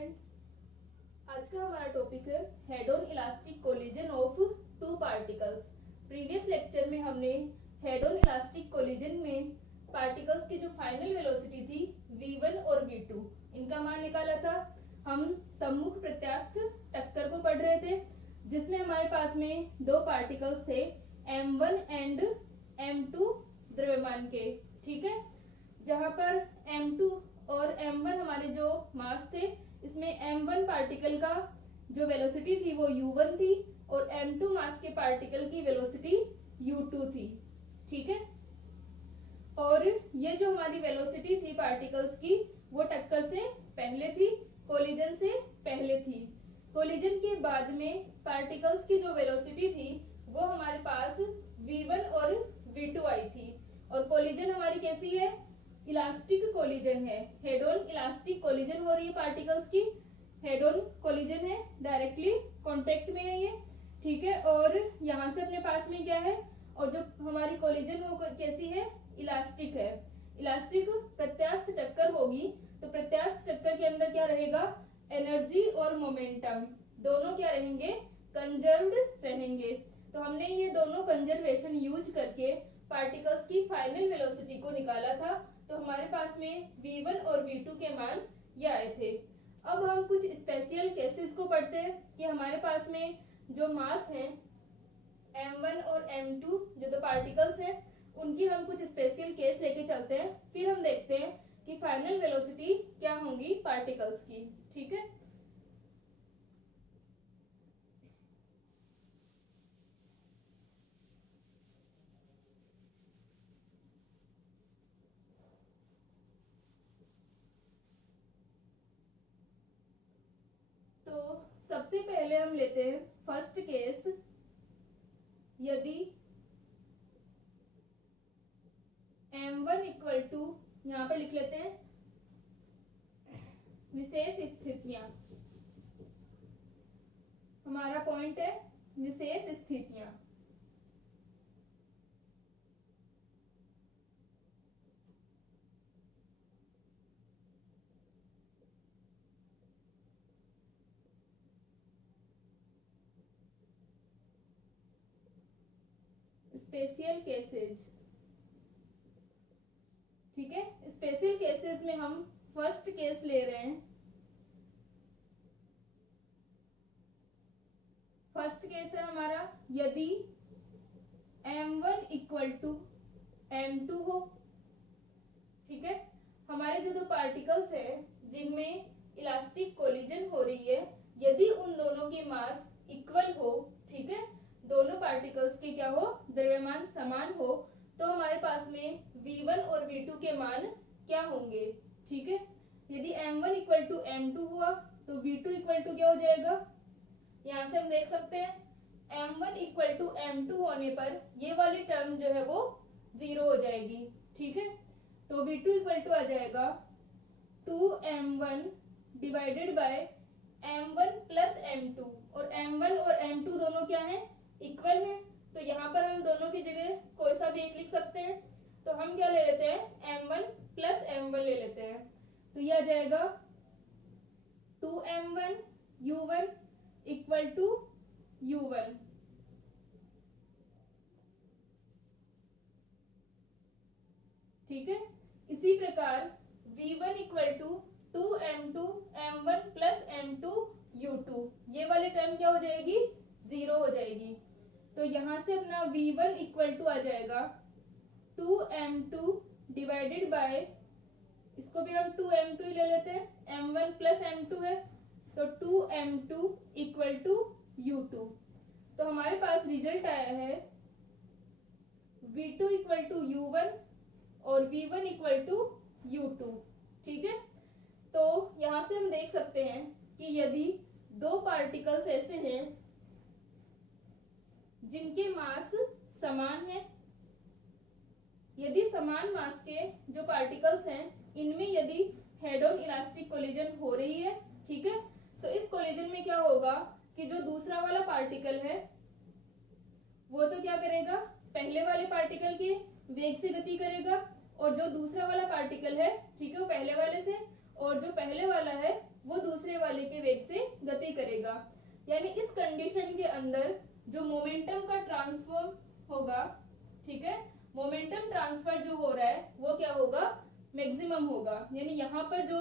Students, आज का हमारा टॉपिक है head on elastic collision of two particles. Previous lecture में हमने हेड ऑन इलास्टिक कोलिजन में पार्टिकल्स की जो फाइनल वेलोसिटी थी v1 और v2, इनका मान निकाला था। हम सम्मुख प्रत्यास्थ टक्कर को पढ़ रहे थे, जिसमें हमारे पास में दो पार्टिकल्स थे m1 एंड m2 द्रव्यमान के। ठीक है, जहां पर m2 और m1 हमारे जो मास थे, इसमें m1 पार्टिकल का जो वेलोसिटी थी वो u1 थी और m2 मास के पार्टिकल की वेलोसिटी u2 थी। ठीक है, और ये जो हमारी वेलोसिटी थी पार्टिकल्स की, वो टक्कर से पहले थी, कोलिजन से पहले थी। कोलिजन के बाद में पार्टिकल्स की जो वेलोसिटी थी वो हमारे पास v1 और v2 आई थी। और कोलिजन हमारी कैसी है? इलास्टिक कोलिजन है। हेड ऑन इलास्टिक कोलिजन हो रही है पार्टिकल्स की, हेड ऑन कोलिजन है, डायरेक्टली कांटेक्ट में है ये। ठीक है, और यहाँ से अपने पास में क्या है, और जो हमारी कोलिजन वो कैसी है? इलास्टिक है। इलास्टिक प्रत्यास्थ टक्कर होगी, तो प्रत्यास्थ टक्कर के अंदर क्या रहेगा? एनर्जी और मोमेंटम दोनों क्या रहेंगे? कंजर्व्ड रहेंगे। तो हमने ये दोनों कंजर्वेशन यूज करके पार्टिकल्स की फाइनल वेलोसिटी को निकाला था। तो हमारे पास में v1 और v2 के मान ये आए थे। अब हम कुछ स्पेशल केसेस को पढ़ते हैं कि हमारे पास में जो मास है m1 और m2, जो दो पार्टिकल्स हैं, उनकी हम कुछ स्पेशल केस लेके चलते हैं। फिर हम देखते हैं कि फाइनल वेलोसिटी क्या होंगी पार्टिकल्स की। ठीक है, तो सबसे पहले हम लेते हैं फर्स्ट केस। यदि m1 इक्वल टू, यहाँ पर लिख लेते हैं विशेष स्थितियां, हमारा पॉइंट है विशेष स्थितियां। Special cases. ठीक है, स्पेशल केसेस में हम फर्स्ट केस ले रहे हैं। फर्स्ट केस है हमारा यदि m1 इक्वल टू m2 हो। ठीक है, हमारे जो दो पार्टिकल्स है जिनमें इलास्टिक कोलिजन हो रही है, यदि उन दोनों के मास इक्वल हो, ठीक है, दोनों पार्टिकल्स के क्या हो? द्रव्यमान समान हो, तो हमारे पास में v1 और v2 के मान क्या होंगे? ठीक है, यदि m1 इक्वल टू m2 हुआ तो v2 इक्वल टू क्या हो जाएगा? यहाँ से हम देख सकते हैं m1 इक्वल टू m2 होने पर ये वाली टर्म जो है वो 0 हो जाएगी। ठीक है, तो v2 इक्वल टू आ जाएगा 2m1 divided by m1 plus m2, और m1 और m2 दोनों क्या है? इक्वल है। तो यहाँ पर हम दोनों की जगह कोई सा भी एक लिख सकते हैं। तो हम क्या ले लेते हैं? m1 प्लस m1 ले लेते हैं। तो यह आ जाएगा 2m1 u1 equal to u1। ठीक है, इसी प्रकार v1 equal to 2m2 m1 plus m2 u2, ये वाली टर्म क्या हो जाएगी? 0 हो जाएगी। तो यहां से अपना v1 इक्वल टू आ जाएगा 2m2 डिवाइडेड बाय, इसको भी हम 2m2 ही ले लेते हैं, m1 प्लस m2 है, तो 2m2 इक्वल टू u2। तो हमारे पास रिजल्ट आया है v2 इक्वल टू u1 और v1 इक्वल टू u2। ठीक है, तो यहां से हम देख सकते हैं कि यदि दो पार्टिकल्स ऐसे हैं जिनके मास समान है, यदि समान मास के जो पार्टिकल्स हैं इनमें यदि हेड ऑन इलास्टिक कोलिजन हो रही है, ठीक है, तो इस कोलिजन में क्या होगा कि जो दूसरा वाला पार्टिकल है वो तो क्या करेगा? पहले वाले पार्टिकल के वेग से गति करेगा, और जो दूसरा वाला पार्टिकल है, ठीक है, वो पहले वाले से, और जो पहले वाला है वो दूसरे वाले के वेग से गति करेगा। यानी इस कंडीशन के अंदर जो मोमेंटम का ट्रांसफर होगा, ठीक है, मोमेंटम ट्रांसफर जो हो रहा है वो क्या होगा, मैक्सिमम होगा। यानी यहाँ पर जो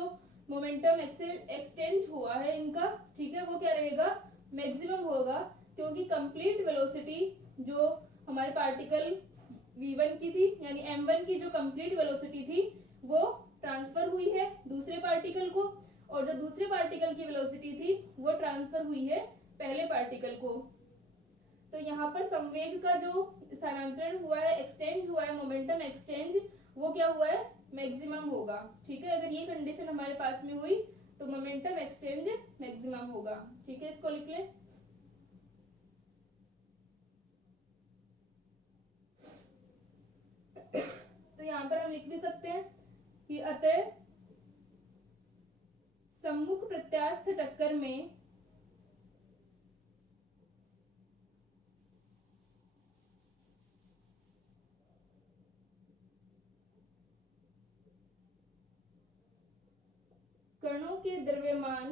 मोमेंटम एक्सचेंज हुआ है इनका, ठीक है, वो क्या रहेगा, मैक्सिमम होगा, क्योंकि कंप्लीट वेलोसिटी जो हमारे पार्टिकल v1 की थी, यानी m1 की जो कंप्लीट वेलोसिटी थी वो ट्रांसफर हुई है दूसरे पार्टिकल को, और जो दूसरे पार्टिकल की वेलोसिटी थी वो ट्रांसफर हुई है पहले पार्टिकल को। तो यहाँ पर संवेग का जो स्थानांतरण हुआ है, एक्सचेंज हुआ है, मोमेंटम एक्सचेंज, वो क्या हुआ है, मैक्सिमम होगा। ठीक है, अगर ये कंडीशन हमारे पास में हुई तो मोमेंटम एक्सचेंज मैक्सिमम होगा। ठीक है, इसको लिख लें। तो यहाँ पर हम लिख भी सकते हैं कि अतः सम्मुख प्रत्यास्थ टक्कर में कणों के द्रव्यमान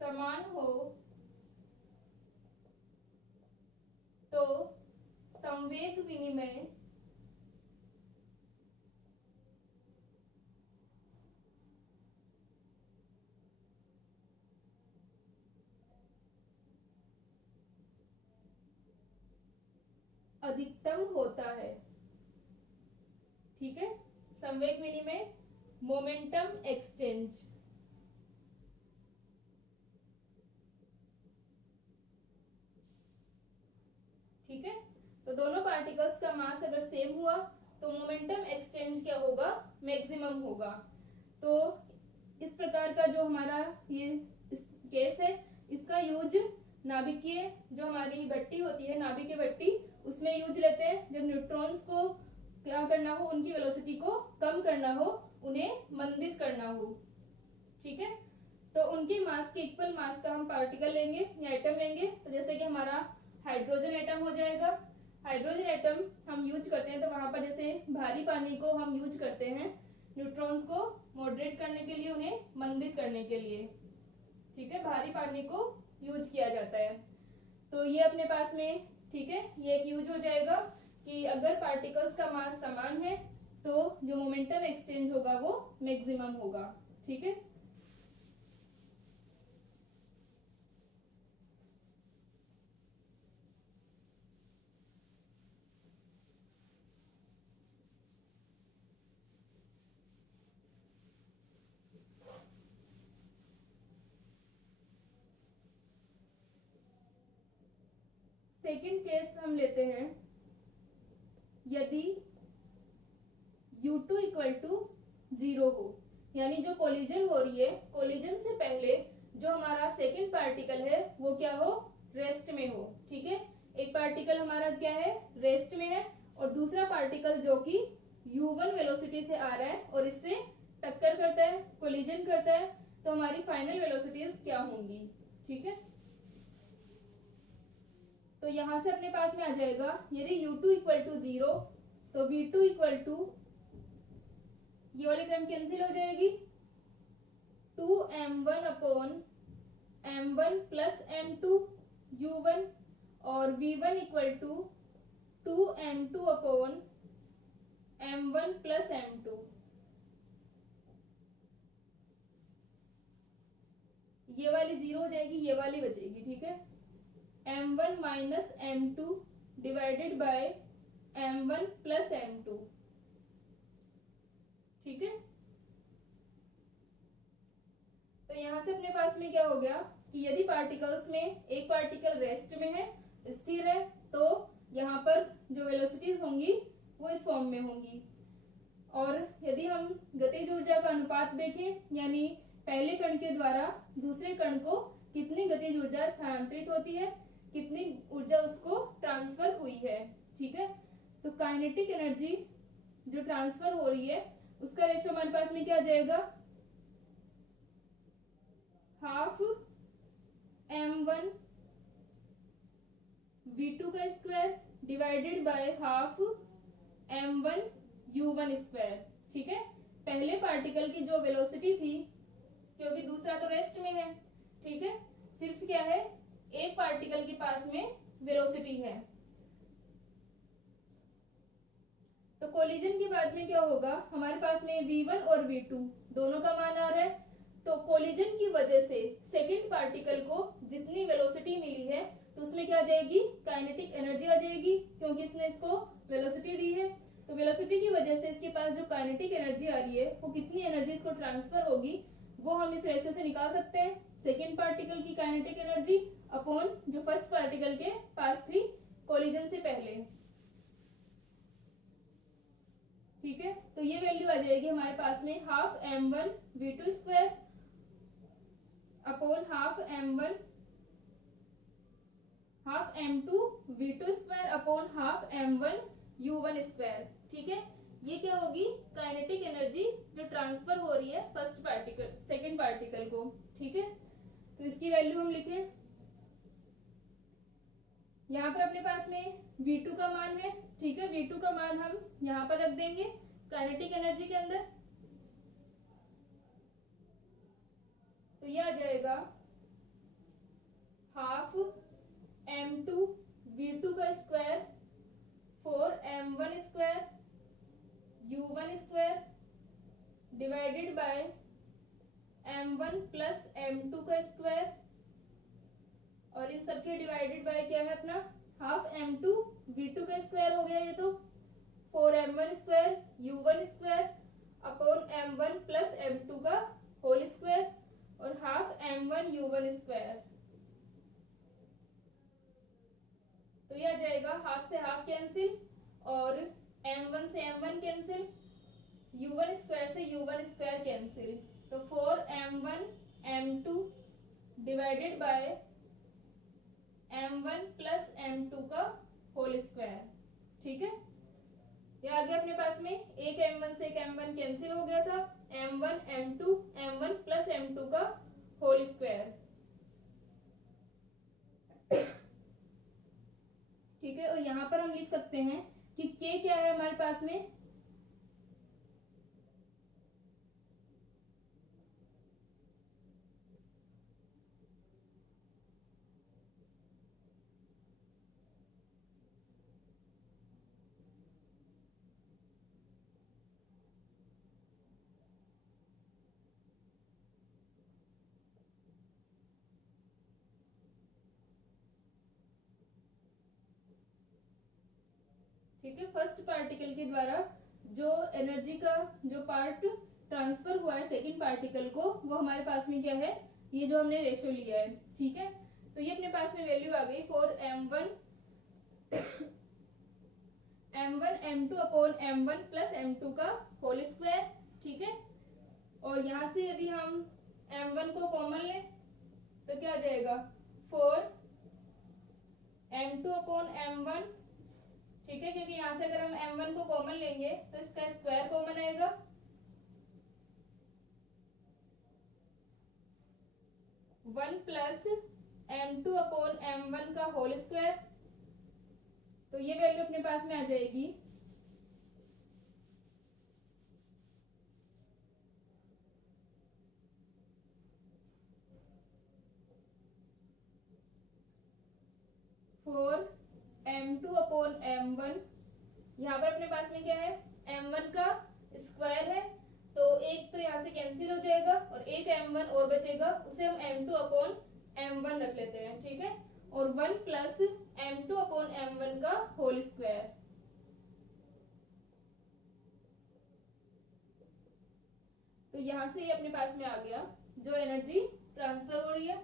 समान हो तो संवेग विनिमय अधिकतम होता है। ठीक है, संवेग विनिमय, मोमेंटम एक्सचेंज। ठीक है, तो दोनों पार्टिकल्स का मास अगर सेम हुआ तो मोमेंटम एक्सचेंज क्या होगा, मैक्सिमम होगा। तो इस प्रकार का जो हमारा ये इस केस है, इसका यूज नाभिकीय जो हमारी भट्टी होती है, नाभिकीय भट्टी, उसमें यूज लेते हैं जब न्यूट्रॉन्स को क्या करना हो, उनकी वेलोसिटी को कम करना हो, उन्हें मंदित करना हो। ठीक है, तो उनके मास के इक्वल मास का हम पार्टिकल लेंगे या एटम लेंगे। तो जैसे कि हमारा हाइड्रोजन एटम हो जाएगा। हाइड्रोजन एटम हम यूज करते हैं तो वहां पर जैसे भारी पानी को हम यूज करते हैं न्यूट्रॉन्स को मॉडरेट करने के लिए, उन्हें मंदित करने के लिए। ठीक है, भारी पानी को यूज किया जाता है। तो ये अपने पास में, ठीक है, ये एक यूज हो जाएगा कि अगर पार्टिकल्स का मास समान है तो जो मोमेंटम एक्सचेंज होगा वो मैक्सिमम होगा। ठीक है, सेकंड केस हम लेते हैं, यदि U2 इक्वल टू 0 हो, यानी जो कोलिजन हो रही है, कोलिजन से पहले जो हमारा सेकंड पार्टिकल है वो क्या हो, रेस्ट में हो। ठीक है, एक पार्टिकल हमारा क्या है, रेस्ट में है, और दूसरा पार्टिकल जो कि U1 वेलोसिटी से आ रहा है और इससे टक्कर करता है, कोलिजन करता है, तो हमारी फाइनल वेलोसिटीज क्या होंगी। ठीक है, तो यहां से अपने पास में आ जाएगा, यदि U2 इक्वल टू 0 तो V2 इक्वल टू, ये वाली टर्म कैंसिल हो जाएगी, 2m1 upon m1 plus m2 U1, और V1 equal to 2m2 upon m1 plus m2। ये वाली 0 हो जाएगी, ये वाली बचेगी। ठीक है, m1 minus m2 divided by m1 plus m2। ठीक है, तो यहां से अपने पास में क्या हो गया कि यदि पार्टिकल्स में एक पार्टिकल रेस्ट में है, स्थिर है, तो यहाँ पर जो वेलोसिटीज होंगी वो इस फॉर्म में होंगी। और यदि हम गतिज ऊर्जा का अनुपात देखें, यानी पहले कण के द्वारा दूसरे कण को कितनी गतिज ऊर्जा स्थानांतरित होती है, कितनी ऊर्जा उसको ट्रांसफर हुई है। ठीक है, तो काइनेटिक एनर्जी जो ट्रांसफर हो रही है उसका रेशियो हमारे पास में क्या आ जाएगा, हाफ m1 v2 का square divided by half m1 u1 square. ठीक है, पहले पार्टिकल की जो वेलोसिटी थी, क्योंकि दूसरा तो रेस्ट में है, ठीक है, सिर्फ क्या है, एक पार्टिकल के पास में वेलोसिटी है। तो कोलिजन के बाद में क्या होगा, हमारे पास में v1 और v2 दोनों का मान आ रहा है। तो कोलिजन की वजह से सेकंड पार्टिकल को जितनी वेलोसिटी मिली है, तो उसमें क्या आ जाएगी, काइनेटिक एनर्जी आ जाएगी, क्योंकि इसने इसको वेलोसिटी दी है। तो वेलोसिटी की वजह से इसके पास जो काइनेटिक एनर्जी आ रही है, वो कितनी एनर्जी इसको ट्रांसफर होगी, वो हम इस रेशियो से निकाल सकते हैं। सेकेंड पार्टिकल की काइनेटिक एनर्जी अपॉन जो फर्स्ट पार्टिकल के पास थी कोलिजन से पहले, ठीक है। तो ये वैल्यू आ जाएगी हमारे पास में half m1 v2 square upon half m2 v2 square upon half m1 u1 square, ठीक है। ये क्या होगी, काइनेटिक एनर्जी जो ट्रांसफर हो रही है फर्स्ट पार्टिकल सेकेंड पार्टिकल को, ठीक है। तो इसकी वैल्यू हम लिखें, यहाँ पर अपने पास में v2 का मान है, ठीक है, v2 का मान हम यहाँ पर रख देंगे काइनेटिक एनर्जी के अंदर। तो ये आ जाएगा हाफ m2 v2 का square 4m1 square u1 square divided by m1 plus m2 का स्क्वायर, और इन सबके डिवाइडेड बाय क्या है अपना हाफ m2 v2 का स्क्वायर हो गया, ये तो 4m1 square u1 square upon m1 plus m2 का होल स्क्वायर और हाफ m1 u1 स्क्वायर। तो यह आ जाएगा हाफ से हाफ कैंसिल और m1 से m1 कैंसिल, u1 स्क्वायर से u1 स्क्वायर कैंसिल, तो 4m1 m2 divided by m1 plus m2 का होल स्क्वायर, ठीक है। ये आ गया अपने पास में, एक m1 से एक m1 कैंसिल हो गया था, m1 m2 m1 plus m2 का होल स्क्वायर, ठीक है। और यहाँ पर हम लिख सकते हैं कि k क्या है हमारे पास में, ठीक है, फर्स्ट पार्टिकल के द्वारा जो एनर्जी का जो पार्ट ट्रांसफर हुआ है सेकंड पार्टिकल को, वो हमारे पास में क्या है, ये जो हमने रेशियो लिया है, ठीक है। तो ये अपने पास में वैल्यू आ गई 4m1 m2 upon m1 plus m2 का होल स्क्वायर, ठीक है। और यहाँ से यदि हम m1 को कॉमन लें तो क्या आ जाएगा 4m2 अपॉन m1, ठीक है, क्योंकि यहाँ से अगर हम m1 को कॉमन लेंगे तो इसका स्क्वायर कॉमन आएगा, 1 प्लस m2 अपॉन m1 का होल स्क्वायर। तो ये वैल्यू अपने पास में आ जाएगी 4m2 अपॉन m1, यहाँ पर अपने पास में क्या है, m1 का स्क्वायर है, तो एक तो यहाँ से कैंसिल हो जाएगा और एक m1 और बचेगा, उसे हम m2 अपॉन m1 रख लेते हैं, ठीक है। और 1 प्लस m2 अपॉन m1 का होल स्क्वायर। तो यहाँ से ये अपने पास में आ गया जो एनर्जी ट्रांसफर हो रही है,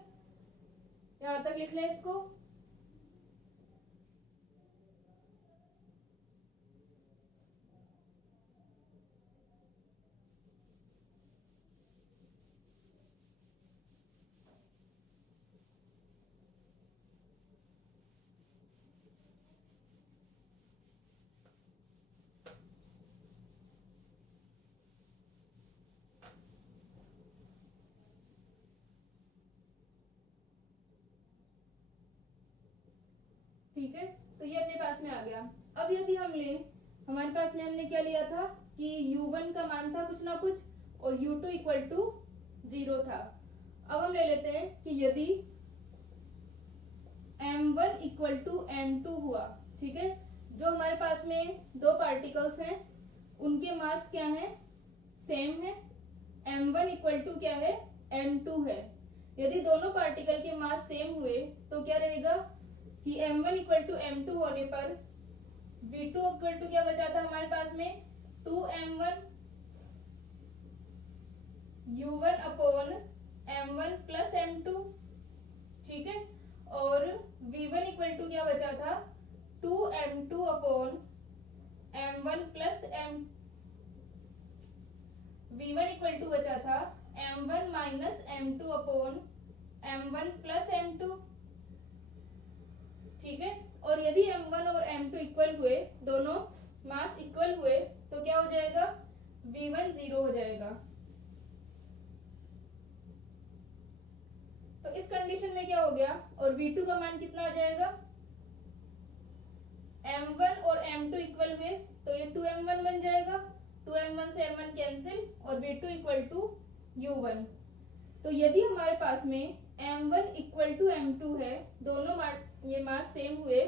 यहाँ तक लिख लें इसको। ठीक है, तो ये अपने पास में आ गया। अब यदि हम लें, हमारे पास में हमने क्या लिया था, कि u1 का मान था कुछ ना कुछ और u2 इक्वल टू 0 था। अब हम ले लेते हैं कि यदि m1 इक्वल टू m2 हुआ, ठीक है, जो हमारे पास में दो पार्टिकल्स हैं उनके मास क्या है, सेम है, m1 इक्वल टू क्या है, m2 है। यदि दोनों पार्टिकल के मास सेम हुए तो क्या रहेगा कि m1 इक्वल टू m2 होने पर v2 इक्वल टू क्या बचा था हमारे पास में 2m1 u1 upon m1 plus m2, ठीक है, और v1 इक्वल टू क्या बचा था 2m2 upon m1 plus m v1 equal to बचा था m1 minus m2 upon m1 plus m2, ठीक है। और यदि m1 और m2 इक्वल हुए, दोनों मास इक्वल हुए तो क्या हो जाएगा v1 0 हो जाएगा। तो इस कंडीशन में क्या हो गया और v2 का मान कितना आ जाएगा, m1 और m2 इक्वल हुए तो ये 2m1 बन जाएगा, 2m1 से m1 कैंसिल और v2 इक्वल टू u1। तो यदि हमारे पास में m1 इक्वल टू m2 है, दोनों ये मास सेम हुए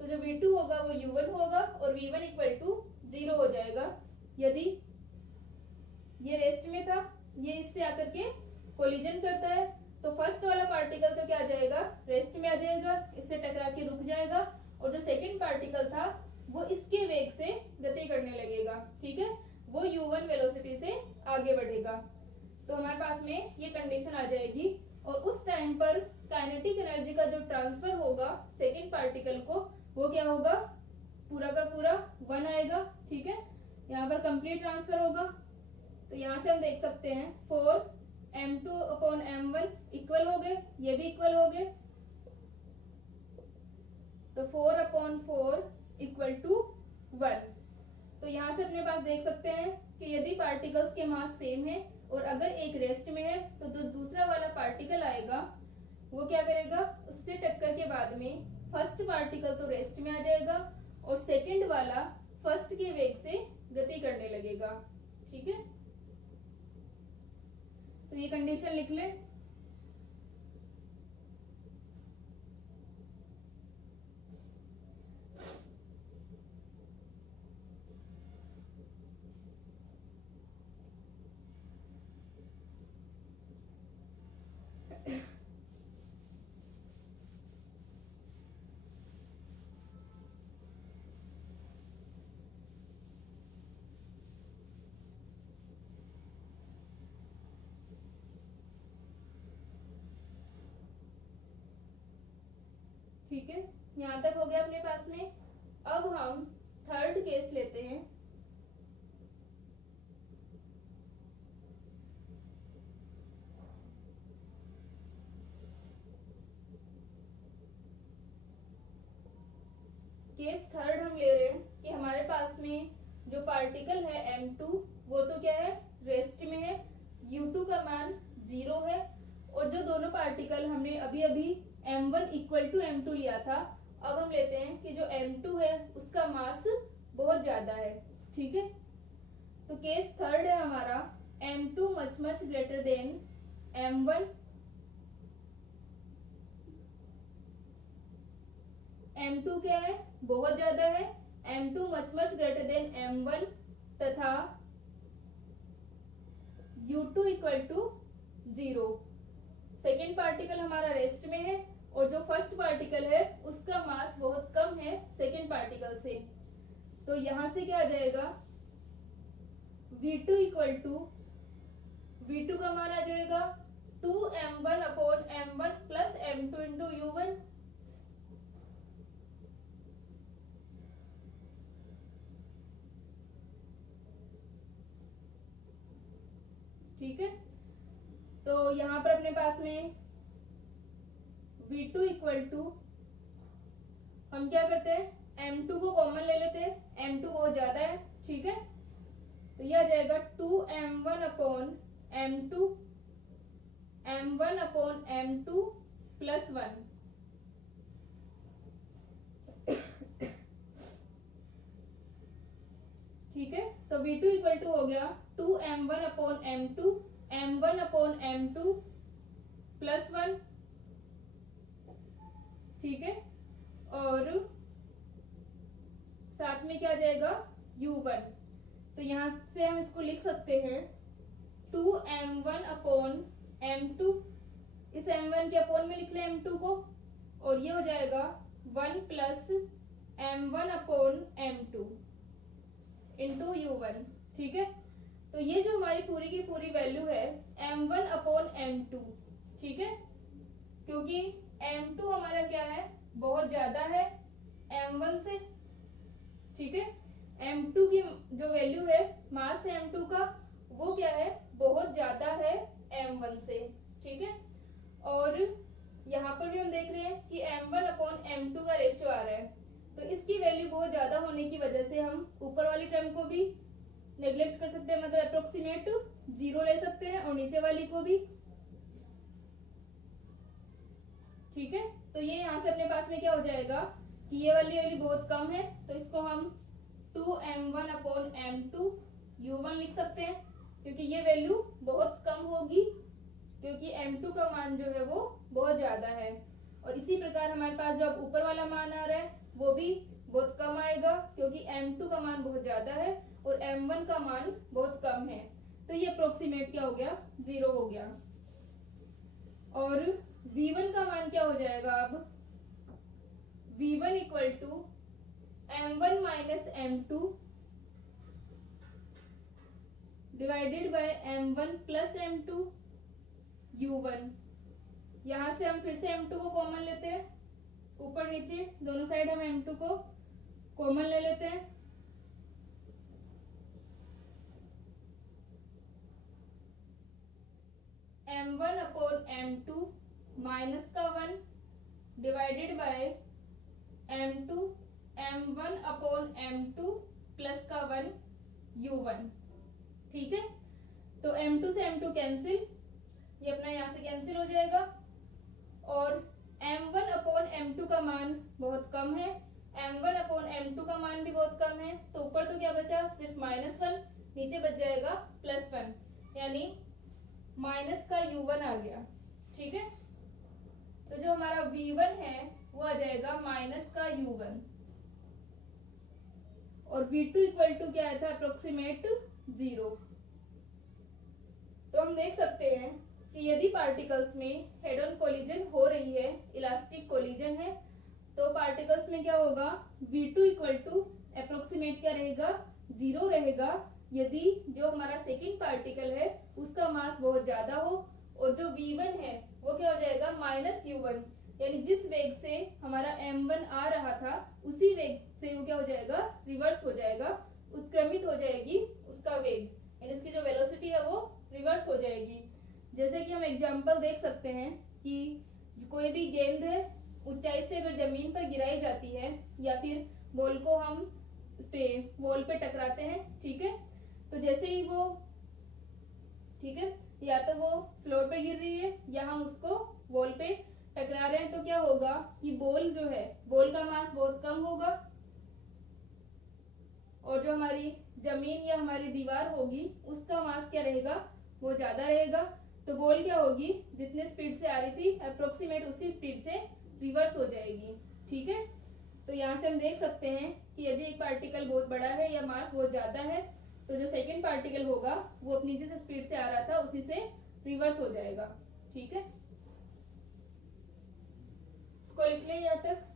तो जो v2 होगा वो u1 होगा और v1 इक्वल टू 0 हो जाएगा। यदि ये रेस्ट में था, ये इससे आकर के कोलिजन करता है तो फर्स्ट वाला पार्टिकल तो क्या आ जाएगा, रेस्ट में आ जाएगा, इससे टकरा के रुक जाएगा, और जो सेकंड पार्टिकल था वो इसके वेग से गति करने लगेगा, ठीक है, वो u1 वेलोसिटी से आगे बढ़ेगा। तो हमारे पास में ये कंडीशन आ जाएगी और उस टाइम पर काइनेटिक एनर्जी का जो ट्रांसफर होगा सेकेंड पार्टिकल को वो क्या होगा, पूरा का पूरा 1 आएगा, ठीक है, यहाँ पर कंप्लीट ट्रांसफर होगा। तो यहाँ से हम देख सकते हैं 4m2 अपॉन m1 इक्वल हो गए, ये भी इक्वल हो गए, तो 4 अपॉन 4 इक्वल टू 1। तो यहाँ से अपने पास देख सकते हैं कि यदि पार्टिकल्स के मास सेम है और अगर एक रेस्ट में है तो जो दूसरा वाला पार्टिकल आएगा वो क्या करेगा, उससे टक्कर के बाद में फर्स्ट पार्टिकल तो रेस्ट में आ जाएगा और सेकंड वाला फर्स्ट के वेग से गति करने लगेगा, ठीक है। तो ये कंडीशन लिख ले। ठीक है, यहाँ तक हो गया अपने पास में। अब हम थर्ड केस लेते हैं। केस थर्ड हम ले रहे हैं कि हमारे पास में जो पार्टिकल है m2 वो तो क्या है, रेस्ट में है, u2 का मान 0 है, और जो दोनों पार्टिकल हमने अभी अभी m1 इक्वल टू m2 लिया था, अब हम लेते हैं कि जो m2 है उसका मास बहुत ज्यादा है, ठीक है। तो केस थर्ड है हमारा m2 much much greater than m1, m2 क्या है, बहुत ज्यादा है, m2 much much greater than m1 तथा u2 equal to 0। Second particle हमारा रेस्ट में है और जो फर्स्ट पार्टिकल है उसका मास बहुत कम है सेकेंड पार्टिकल से, तो यहां से क्या आ जाएगा v2 इक्वल टू, v2 का मान आ जाएगा 2m1 upon m1 plus m2 into u1, ठीक है। तो यहाँ पर अपने पास में v2 इक्वल टू, हम क्या करते हैं m2 को कॉमन ले लेते हैं, m2 बहुत ज्यादा है, ठीक है, तो यह आ जाएगा 2m1 upon m2, m1 upon m2 plus 1, ठीक है। तो V2 इक्वल टू हो गया 2m1/m2 m1/m2 +1, ठीक है। और साथ में क्या आ जाएगा U1, तो यहां से हम इसको लिख सकते हैं 2m1/m2, इस m1 के अपोन में लिख लें m2 को, और ये हो जाएगा 1 + m1/m2 इंटू U1, ठीक है। तो ये जो हमारी पूरी की पूरी वैल्यू है m1/m2, ठीक है, क्योंकि m2 हमारा क्या है, बहुत ज्यादा है m1 से, ठीक है। m2 की जो वैल्यू है, मास है m2 का, वो क्या है, बहुत ज्यादा है m1 से, ठीक है। और यहाँ पर भी हम देख रहे हैं कि m1/m2 का रेशियो आ रहा है, तो इसकी वैल्यू बहुत ज्यादा होने की वजह से हम ऊपर वाली टर्म को भी नेग्लेक्ट कर सकते हैं, मतलब अप्रोक्सीमेट 0 ले सकते हैं, और नीचे वाली को भी, ठीक है। तो ये यहाँ से अपने पास में क्या हो जाएगा कि ये वाली वैल्यू बहुत कम है, तो इसको हम 2m1/m2 U1 लिख सकते हैं, क्योंकि ये वैल्यू बहुत कम होगी, क्योंकि m2 का मान जो है वो बहुत ज्यादा है। और इसी प्रकार हमारे पास जब ऊपर वाला मान आ रहा है वो भी बहुत कम आएगा, क्योंकि m2 का मान बहुत ज्यादा है और m1 का मान बहुत कम है, तो ये अप्रोक्सीमेट क्या हो गया, 0 हो गया। और V1 का मान क्या हो जाएगा, अब V1 equal to m1 - m2 divided by m1 + m2 U1। यहां से हम फिर से m2 को कॉमन लेते हैं, ऊपर नीचे दोनों साइड हम m2 को कॉमन ले लेते हैं, m1/m2 -1 divided by m2 m1/m2 +1 U1, ठीक है। तो m2 से m2 कैंसिल, ये अपना यहाँ से कैंसिल हो जाएगा, और m1/m2 का मान बहुत कम है, m1/m2 का मान भी बहुत कम है, तो ऊपर तो क्या बचा, सिर्फ -1, नीचे बच जाएगा +1, यानी माइनस का U1 आ गया, ठीक है। तो जो हमारा V1 है वो आ जाएगा माइनस का U1, और V2 इक्वल टू क्या आया था, अप्रोक्सीमेट 0। तो हम देख सकते हैं कि यदि पार्टिकल्स में हेड ऑन कोलिजन हो रही है, इलास्टिक कोलिजन है, तो पार्टिकल्स में क्या होगा, V2 इक्वल टू अप्रोक्सीमेट क्या रहेगा, 0 रहेगा, यदि जो हमारा सेकंड पार्टिकल है उसका मास बहुत ज्यादा हो, और जो V1 है वो क्या हो जाएगा, -U1, यानी जिस वेग से हमारा m1 आ रहा था उसी वेग से वो क्या हो जाएगा, रिवर्स हो जाएगा, उत्क्रमित हो जाएगी उसका वेग, यानी उसकी जो वेलोसिटी है वो रिवर्स हो जाएगी। जैसे कि हम एग्जांपल देख सकते हैं कि कोई भी गेंद है, ऊंचाई से अगर जमीन पर गिराई जाती है, या फिर बॉल को हम इस पे वॉल पे टकराते हैं, ठीक है, तो जैसे ही वो, ठीक है, या तो वो फ्लोर पे गिर रही है या हम उसको वॉल पे टकरा रहे हैं, तो क्या होगा कि बॉल जो है, बॉल का मास बहुत कम होगा, और जो हमारी जमीन या हमारी दीवार होगी उसका मास क्या रहेगा, वो ज्यादा रहेगा। तो बॉल क्या होगी, जितने स्पीड से आ रही थी अप्रोक्सीमेट उसी स्पीड से रिवर्स हो जाएगी, ठीक है। तो यहाँ से हम देख सकते हैं कि यदि एक पार्टिकल बहुत बड़ा है या मास बहुत ज्यादा है, तो जो सेकंड पार्टिकल होगा वो अपनी जिस स्पीड से आ रहा था उसी से रिवर्स हो जाएगा, ठीक है। इसको लिख लें यहाँ तक।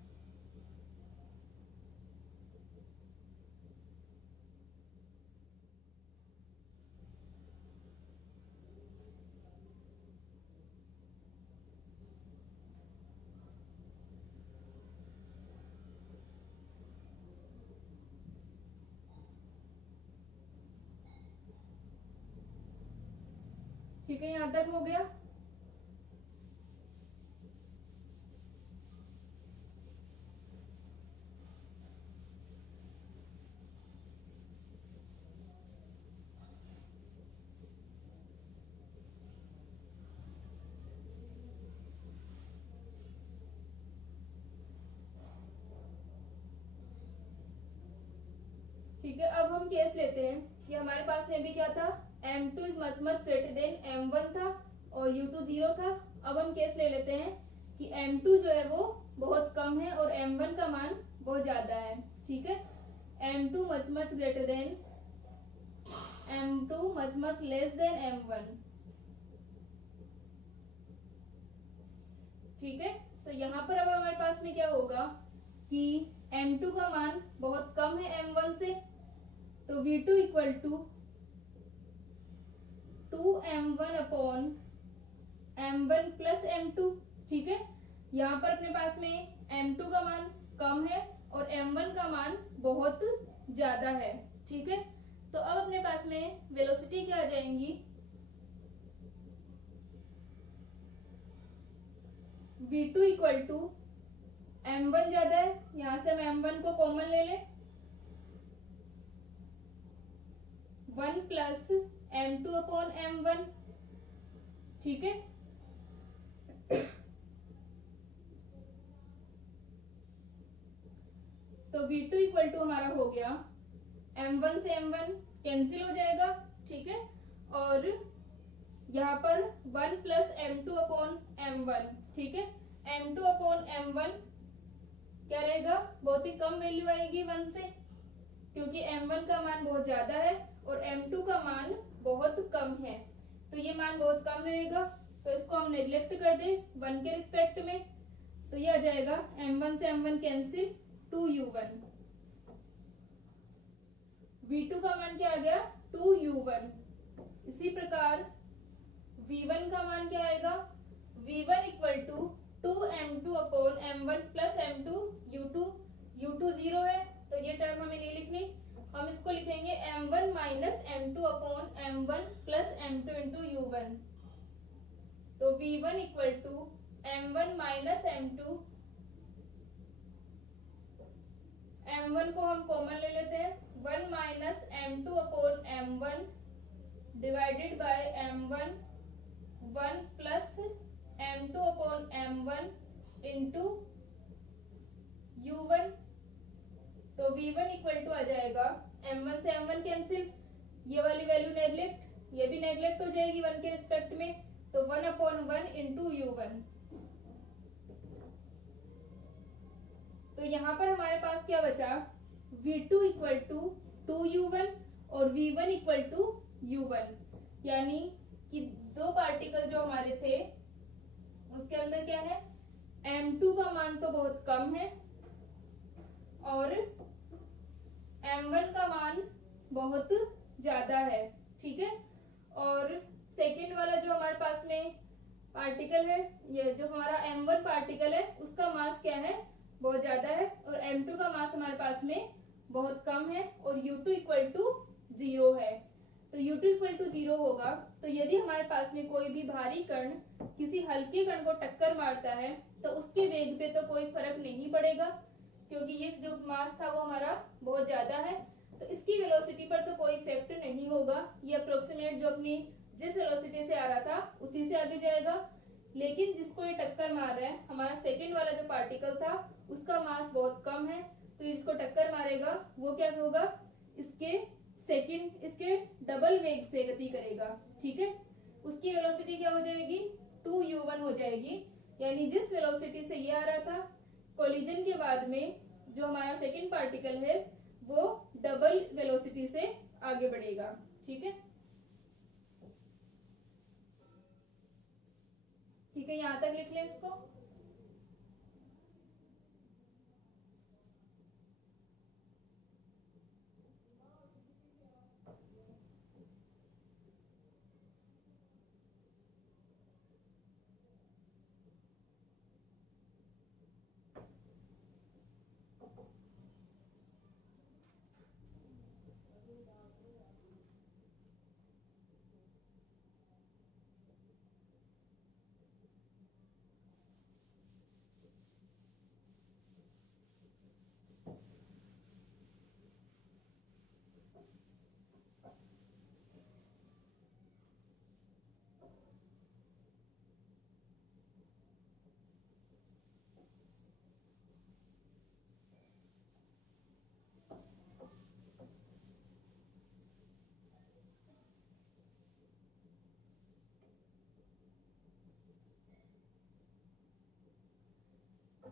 ठीक है, यहाँ तक हो गया। ठीक है, अब हम केस लेते हैं ये हमारे पास में भी क्या था, m2 is much much greater than m1 था और u2 0 था। अब हम केस ले लेते हैं कि m2 जो है वो बहुत कम है और m1 का मान बहुत ज्यादा है। ठीक है, m2 much much greater than m2 much much less than m1। ठीक है, तो यहाँ पर अब हमारे पास में क्या होगा कि m2 का मान बहुत कम है m1 से, तो v2 equal to 2m1 upon m1 plus m2। ठीक है, यहाँ पर अपने पास में m2 का मान कम है और m1 का मान बहुत ज्यादा है। ठीक है, तो अब अपने पास में वेलोसिटी क्या आ जाएंगी, v2 इक्वल टू m1 ज्यादा है, यहां से हम m1 को कॉमन ले लें, 1 प्लस m2 अपॉन m1। ठीक है, तो v2 इक्वल टू हमारा हो गया m1 से m1 कैंसिल हो जाएगा। ठीक है, और यहाँ पर 1 प्लस m2 अपॉन m1। ठीक है, m2 अपॉन m1 क्या रहेगा, बहुत ही कम वैल्यू आएगी 1 से, क्योंकि m1 का मान बहुत ज्यादा है और m2 का मान बहुत कम है, तो ये मान बहुत कम रहेगा। तो इसको हम नेग्लेक्ट कर दें 1 के रिस्पेक्ट में, तो ये आ जाएगा m1 से m1 कैंसिल, 2u1। v2 का मान क्या आ गया, 2u1। इसी प्रकार v1 का मान क्या आएगा, v1 equal to 2m2 upon m1 plus m2 u2। u2 0 है, तो ये टर्म हमें नहीं लिखनी, हम इसको लिखेंगे m1 minus m2 upon m1 plus m2 into u1। तो v1 equal to m1 minus m2, m1 को हम कॉमन ले लेते हैं, 1 minus m2 upon m1 divided by m1, 1 plus m2 upon m1 into u1। तो v1 इक्वल टू आ जाएगा m1 से m1 cancel, ये वाली वैल्यू नेग्लेक्ट, ये भी नेग्लेक्ट हो जाएगी 1 के रिस्पेक्ट में, तो 1 अपॉन 1 इंटू u1। तो यहाँ पर हमारे पास क्या बचा, v2 इक्वल टू 2u1 और v1 इक्वल टू u1, यानी कि दो पार्टिकल जो हमारे थे उसके अंदर क्या है, m2 का मान तो बहुत कम है और m1 का मान बहुत ज्यादा है। ठीक है, और सेकेंड वाला जो हमारे पास में पार्टिकल है, ये जो हमारा m1 पार्टिकल है उसका मास क्या है, बहुत ज्यादा है, और m2 का मास हमारे पास में बहुत कम है और u2 इक्वल टू 0 है। तो u2 इक्वल टू 0 होगा, तो यदि हमारे पास में कोई भी भारी कण किसी हल्के कण को टक्कर मारता है तो उसके वेग पे तो कोई फर्क नहीं पड़ेगा, क्योंकि ये जो मास था वो हमारा बहुत ज्यादा है, तो इसकी वेलोसिटी पर तो कोई इफेक्ट नहीं होगा, ये अप्रोक्सीमेट जो अपनी जिस वेलोसिटी से आ रहा था उसी से आगे जाएगा। लेकिन जिसको ये टक्कर मार रहा है, हमारा सेकंड वाला जो पार्टिकल था उसका मास बहुत कम है, तो इसको टक्कर मारेगा वो क्या होगा, इसके डबल वेग से गति करेगा। ठीक है, उसकी वेलोसिटी क्या हो जाएगी, 2u1 हो जाएगी, यानी जिस वेलोसिटी से ये आ रहा था, कोलिजन के बाद में जो हमारा सेकंड पार्टिकल है वो डबल वेलोसिटी से आगे बढ़ेगा। ठीक है, ठीक है, यहां तक लिख ले इसको।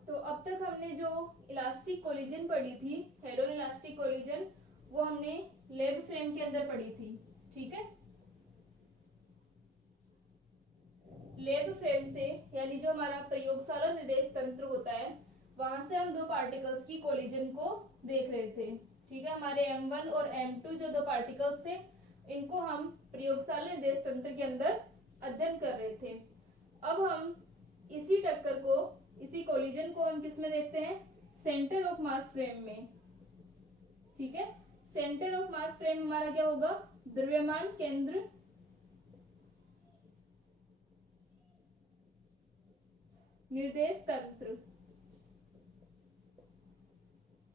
तो अब तक हमने जो इलास्टिक कोलिजन पढ़ी थी, हेड ऑन इलास्टिक कोलिजन, वो हमने लेब फ्रेम के अंदर पढ़ी थी। ठीक है, लेब फ्रेम से यानी जो हमारा प्रयोगशाला निर्देश तंत्र होता है, वहां से हम दो पार्टिकल्स की कोलिजन को देख रहे थे। ठीक है, हमारे M1 और M2 जो दो पार्टिकल्स थे, इनको हम प्रयोगशाला निर्देश तंत्र के अंदर अध्ययन कर रहे थे। अब हम इसी टक्कर को, इसी कोलिजन को हम किस में देखते हैं? सेंटर ऑफ मास फ्रेम में। ठीक है, सेंटर ऑफ मास फ्रेम हमारा क्या होगा? द्रव्यमान केंद्र निर्देश तंत्र।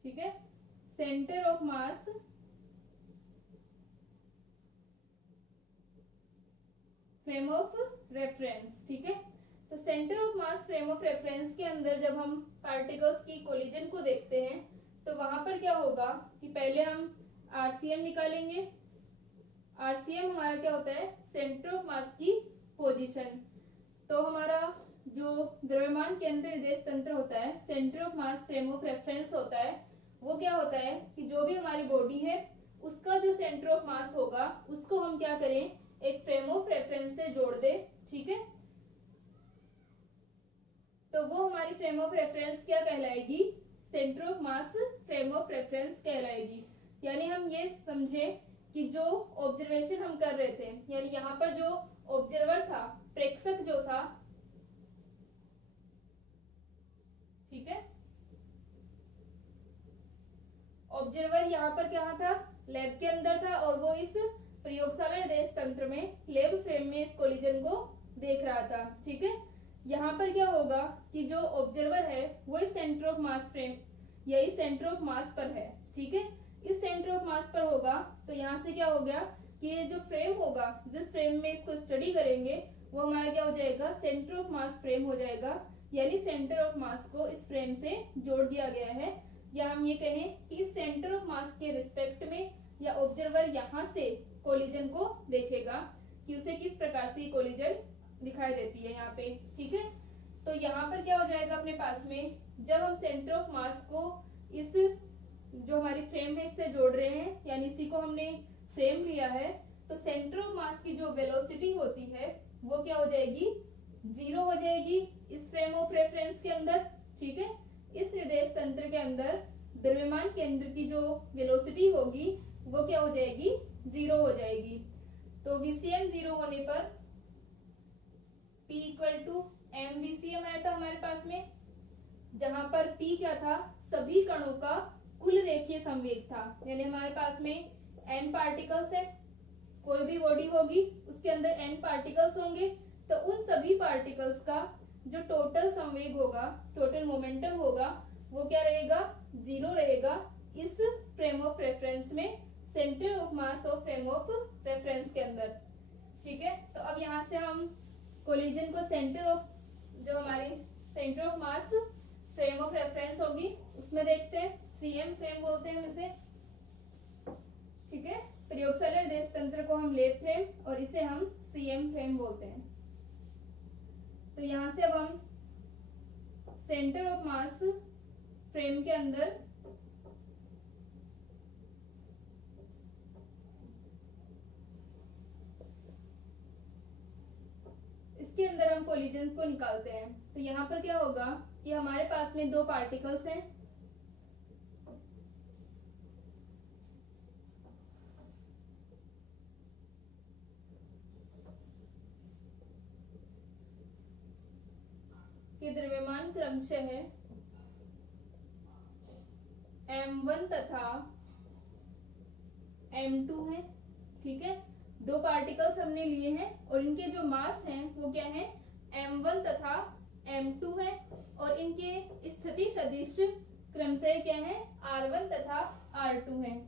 ठीक है, centre of mass frame of reference. ठीक है, तो centre of mass frame of reference के अंदर जब हम पार्टिकल्स की कोलिजन को देखते हैं, तो वहां पर क्या होगा कि पहले हम आरसीएम निकालेंगे। आरसीएम हमारा क्या होता है? सेंटर ऑफ मास की पोजीशन। तो हमारा जो द्रव्यमान केंद्र निर्देश तंत्र होता है, centre of mass frame of reference होता है, वो क्या होता है कि जो भी हमारी बॉडी है, उसका जो सेंटर ऑफ मास होगा, उसको हम क्या करें? एक फ्रेम ऑफ रेफरेंस से जोड़ दे। ठीक है, तो वो हमारी फ्रेम ऑफ रेफरेंस क्या कहलाएगी? Centre of mass frame of reference कहलाएगी। यानी हम ये समझे कि जो ऑब्जर्वेशन हम कर रहे थे, यानी यहाँ पर जो ऑब्जर्वर था, प्रेक्षक जो था, ठीक है, ऑब्जर्वर यहाँ पर क्या था? लैब के अंदर था, और वो इस प्रयोगशाला निर्देश तंत्र में, लेब फ्रेम में इस कोलिजन को देख रहा था। ठीक है, यहाँ पर क्या होगा कि जो ऑब्जर्वर है वो इस सेंटर ऑफ मास फ्रेम या इस सेंटर ऑफ मास पर है। ठीक है, इस सेंटर ऑफ मास पर होगा, तो यहाँ से क्या हो गया कि ये जो फ्रेम होगा, जिस फ्रेम में इसको स्टडी करेंगे, वो हमारा क्या हो जाएगा? सेंटर ऑफ मास फ्रेम हो जाएगा। यानी सेंटर ऑफ मास को इस फ्रेम से जोड़ दिया गया है। या हम ये कहें कि इस सेंटर ऑफ मास के रिस्पेक्ट में, या ऑब्जर्वर यहाँ से कोलिजन को देखेगा कि उसे किस प्रकार से कोलिजन दिखाई देती है यहाँ पे। ठीक है, तो यहाँ पर क्या हो जाएगा अपने पास में, जब हम सेंटर ऑफ मास को इस जो हमारी फ्रेम है इससे जोड़ रहे हैं, यानी इसी को हमने फ्रेम लिया है, तो सेंटर ऑफ मास की जो वेलोसिटी होती है वो क्या हो जाएगी? 0 हो जाएगी इस फ्रेम ऑफ रेफरेंस के अंदर। ठीक है, इस निर्देश तंत्र के अंदर द्रव्यमान केंद्र की जो वेलोसिटी होगी वो क्या हो जाएगी? 0 हो जाएगी। तो VCM 0 होने पर P equal to M VCM आया था हमारे पास में, जहां पर P क्या था? सभी कणों का कुल रेखीय संवेग था। यानी हमारे पास में n पार्टिकल्स है, कोई भी बॉडी होगी उसके अंदर n पार्टिकल्स होंगे, तो उन सभी पार्टिकल्स का जो टोटल संवेग होगा, टोटल मोमेंटम होगा, वो क्या रहेगा? 0 रहेगा इस फ्रेम ऑफ रेफरेंस में, centre of mass of frame of reference के अंदर। ठीक है, तो अब यहाँ से हम कोलिजन को सेंटर ऑफ, जो हमारी centre of mass frame of reference होगी, उसमें देखते हैं। CM फ्रेम बोलते हैं इसे। ठीक है, प्रयोगशाला निर्देश तंत्र को हम लेब फ्रेम और इसे हम CM फ्रेम बोलते हैं। तो यहाँ से अब हम सेंटर ऑफ मास फ्रेम के अंदर इसके अंदर हम कोलिजन को निकालते हैं। तो यहाँ पर क्या होगा कि हमारे पास में दो पार्टिकल्स हैं, कि द्रव्यमान क्रमशः है M1 तथा M2 है। ठीक है, दो पार्टिकल्स हमने लिए हैं और इनके जो मास हैं वो क्या है? M1 तथा M2 है, और इनके स्थिति सदिश क्रमशः क्या है? R1 तथा R2 है।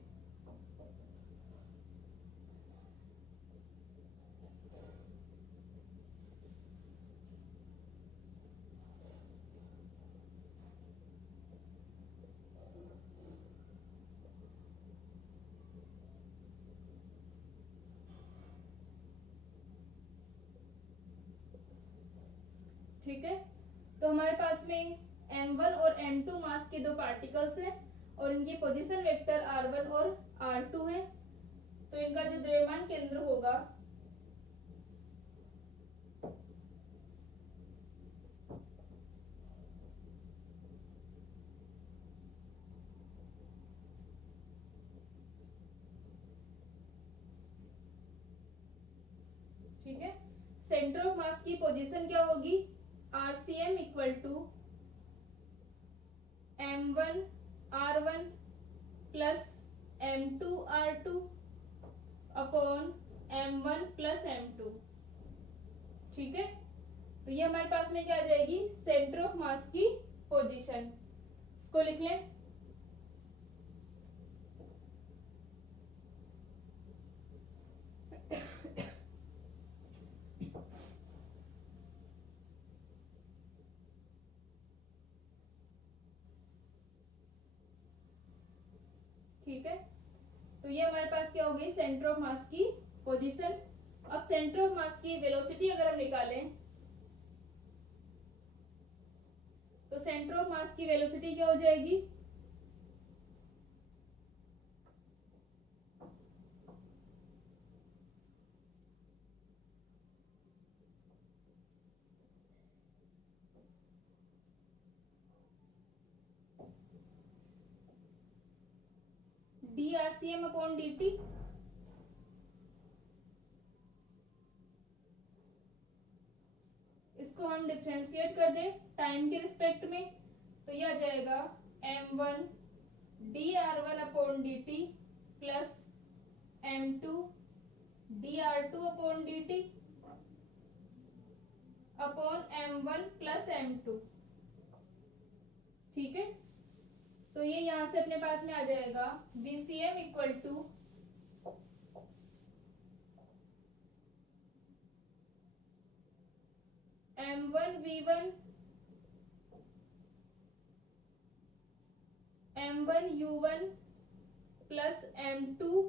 ठीक है, तो हमारे पास में m1 और m2 मास के दो पार्टिकल्स हैं और इनकी पोजीशन वेक्टर r1 और r2 है। तो इनका जो द्रव्यमान केंद्र होगा ठीक है, सेंटर ऑफ मास की पोजीशन क्या होगी, RCM equal to m1 r1 plus m2 r2 upon m1 plus m2। ठीक है, तो ये हमारे पास में क्या आ जाएगी, सेंटर ऑफ मास की पोजीशन। इसको लिख लें। ठीक है, तो ये हमारे पास क्या हो गई, सेंटर ऑफ मास की पोजीशन। अब सेंटर ऑफ मास की वेलोसिटी अगर हम निकालें तो सेंटर ऑफ मास की वेलोसिटी क्या हो जाएगी, DRCM अपॉन DT। इसको हम डिफरेंशिएट कर दें टाइम के रिस्पेक्ट में, तो यह आ जाएगा m1 dr1 upon dt plus m2 dr2 upon dt upon m1 plus m2। ठीक है, तो ये यहां से अपने पास में आ जाएगा VCM equal to m1 v1 m1 u1 plus m2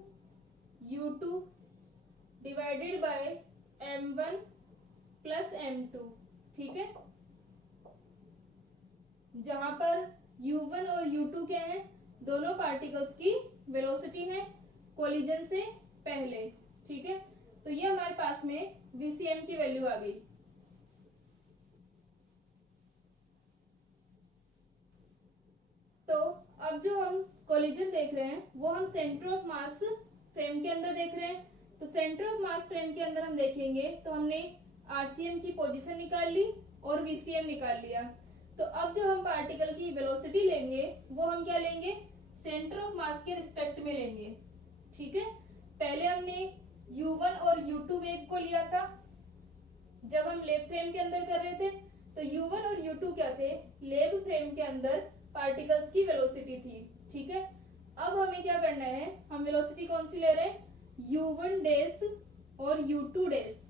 u2 divided by m1 plus m2। ठीक है, जहां पर u1 और u2 क्या है, दोनों पार्टिकल्स की वेलोसिटी है कोलिजन से पहले। ठीक है, तो ये हमारे पास में VCM की वैल्यू आ गई। तो अब जो हम कोलिजन देख रहे हैं वो हम सेंटर ऑफ मास फ्रेम के अंदर देख रहे हैं। तो सेंटर ऑफ मास फ्रेम के अंदर हम देखेंगे तो हमने RCM की पोजीशन निकाल ली और VCM निकाल लिया। तो अब जो हम पार्टिकल की वेलोसिटी लेंगे वो हम क्या लेंगे, सेंटर ऑफ मास के रिस्पेक्ट में लेंगे। ठीक है, पहले हमने u1 और u2 वेग को लिया था जब हम लेग फ्रेम के अंदर कर रहे थे। तो u1 और u2 क्या थे, लेग फ्रेम के अंदर पार्टिकल्स की वेलोसिटी थी। ठीक है, अब हमें क्या करना है, हम वेलोसिटी कौन सी ले रहे हैं, u1 डैश और u2 डैश।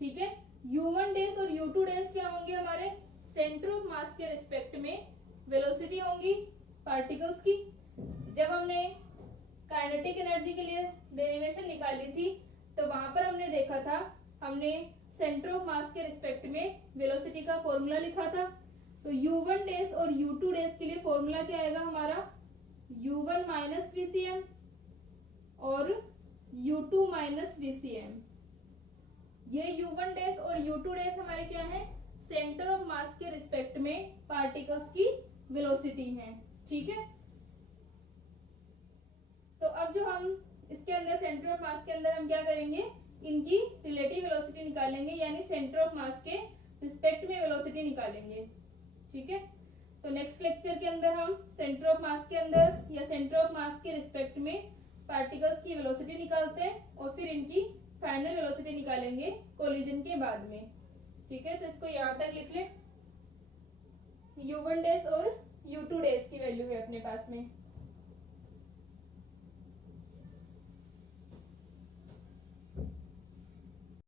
ठीक है, u1 डैश और u2 डैश क्या होंगे, हमारे सेंटर ऑफ मास के रिस्पेक्ट में वेलोसिटी होंगी पार्टिकल्स की। जब हमने काइनेटिक एनर्जी के लिए डेरिवेशन निकाली थी तो वहां पर हमने देखा था, हमने सेंटर ऑफ मास के रिस्पेक्ट में वेलोसिटी का फॉर्मूला लिखा था। तो u1 डैश और u2 डैश के लिए फॉर्मूला क्या आएगा हमारा, u1 माइनस VCM और u2 माइनस VCM। ये u1 डैश और u2 डैश हमारे क्या है, सेंटर ऑफ मास के रिस्पेक्ट में पार्टिकल्स की वेलोसिटी है। ठीक है, तो अब जो हम इसके अंदर सेंटर ऑफ मास के अंदर हम क्या करेंगे, इनकी रिलेटिव वेलोसिटी निकालेंगे, यानी सेंटर ऑफ मास के रिस्पेक्ट में वेलोसिटी निकालेंगे। ठीक है, तो नेक्स्ट लेक्चर के अंदर हम सेंटर ऑफ मास के अंदर या सेंटर ऑफ मास के रिस्पेक्ट में पार्टिकल्स की वेलोसिटी निकालते हैं और फिर इनकी फाइनल वेलोसिटी निकालेंगे कोलिजन के बाद में। ठीक है, तो इसको यहाँ तक लिख ले, u1 डैश और u2 डैश की वैल्यू है अपने पास में।